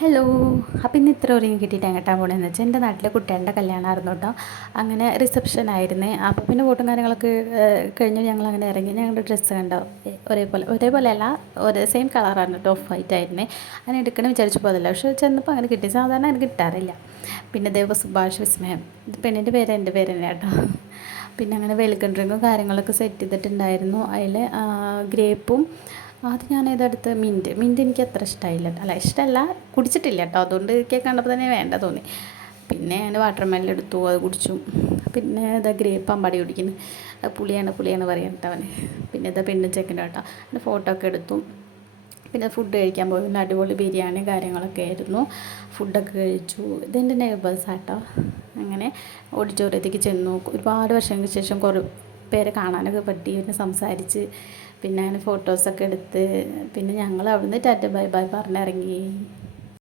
Hello. അപ്പം ഇന്ന് ഇത്ര ഒരുങ്ങി കിട്ടിയിട്ട് എങ്ങോട്ടാണ് പോകണമെന്ന് വെച്ചാൽ എൻ്റെ നാട്ടിലെ കുട്ടികളുടെ കല്യാണമായിരുന്നു കേട്ടോ. അങ്ങനെ റിസപ്ഷൻ ആയിരുന്നേ. അപ്പോൾ പിന്നെ വോട്ടും കാര്യങ്ങളൊക്കെ കഴിഞ്ഞ് ഞങ്ങൾ അങ്ങനെ ഇറങ്ങി. ഞങ്ങളുടെ ഡ്രസ്സ് കണ്ടോ ഒരേപോലെ അല്ല, ഒരേ സെയിം കളറാണ് കേട്ടോ, ഓഫ് വൈറ്റ് ആയിരുന്നേ. അങ്ങനെ എടുക്കണം വിചാരിച്ചു പോയതല്ല, പക്ഷേ ചെന്നപ്പോൾ അങ്ങനെ കിട്ടി. സാധാരണ അങ്ങനെ കിട്ടാറില്ല. പിന്നെ ദേവ സുഭാഷ് വിസ്മയം, പെണ്ണിൻ്റെ പേര് എൻ്റെ പേര് തന്നെ കേട്ടോ. പിന്നെ അങ്ങനെ വെൽക്കം ഡ്രിങ്കും കാര്യങ്ങളൊക്കെ സെറ്റ് ചെയ്തിട്ടുണ്ടായിരുന്നു. അതിൽ ഗ്രേപ്പും അത് ഞാൻ ഏതെടുത്ത് മിൻറ്റ് എനിക്ക് അത്ര ഇഷ്ടമായില്ല, അല്ല ഇഷ്ടമല്ല, കുടിച്ചിട്ടില്ല കേട്ടോ. അതുകൊണ്ട് കേക്ക് കണ്ടപ്പോൾ തന്നെ വേണ്ട തോന്നി. പിന്നെ ഞാൻ വാട്ടർ മെലൺ എടുത്തു, അത് കുടിച്ചു. പിന്നെ ഇതാ ഗ്രേപ്പ് അമ്പാടി കുടിക്കുന്നു, അത് പുളിയാണ് പറയാൻ കേട്ടോ അവന്. പിന്നെ ഇതാ പെണ്ണും ചെക്കനും കേട്ടോ, പിന്നെ ഫോട്ടോ ഒക്കെ എടുത്തു. പിന്നെ ഫുഡ് കഴിക്കാൻ പോയി. പിന്നെ അടിപൊളി ബിരിയാണി കാര്യങ്ങളൊക്കെ ആയിരുന്നു. ഫുഡൊക്കെ കഴിച്ചു. ഇതെൻ്റെ നെയ്ബേഴ്സാട്ടോ. അങ്ങനെ ഓഡിറ്റോറിയത്തേക്ക് ചെന്നു. ഒരുപാട് വർഷങ്ങൾക്ക് ശേഷം കുറേ പേരെ കാണാനൊക്കെ പറ്റി. പിന്നെ സംസാരിച്ച്, പിന്നെ അങ്ങനെ ഫോട്ടോസൊക്കെ എടുത്ത്, പിന്നെ ഞങ്ങൾ അവിടുന്ന് ടാറ്റ ബൈ ബൈ പറഞ്ഞിറങ്ങി.